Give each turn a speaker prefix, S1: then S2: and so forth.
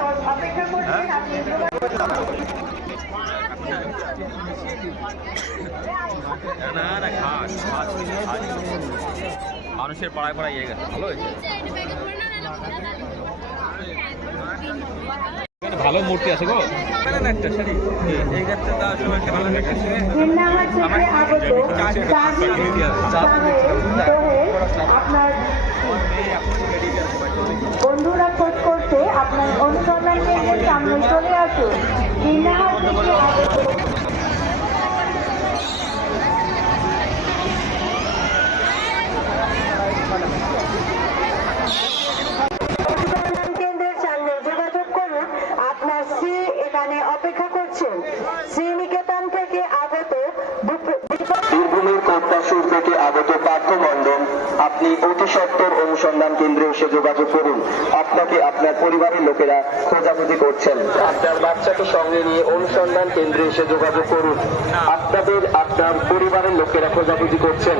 S1: ও- অপেক্ষা করছেন আপনি যোগাযোগ করুন।
S2: না না খাস খাস খাস। মানুষের পাড়ায় পাড়ায় ইয়ে গেছে ভালো হয়েছে ভালো মূর্তি আছে গো। একটা শাড়ি। এই সবাইকে ভালো
S1: বন্ধুরা খোঁজ করতে আপনার অনুসন্ধান কেন্দ্রের সামনে চলে আসুন।
S3: কোটপাশুর থেকে আগত মণ্ডল আপনি অতি সত্তর অনুসন্ধান কেন্দ্রে এসে যোগাযোগ করুন। আপনাকে আপনার পরিবারের লোকেরা খোঁজাখুঁজি করছেন। আপনার বাচ্চাকে সঙ্গে নিয়ে অনুসন্ধান কেন্দ্রে এসে যোগাযোগ করুন। আপনাদের, আপনার পরিবারের লোকেরা খোঁজাখুঁজি করছেন।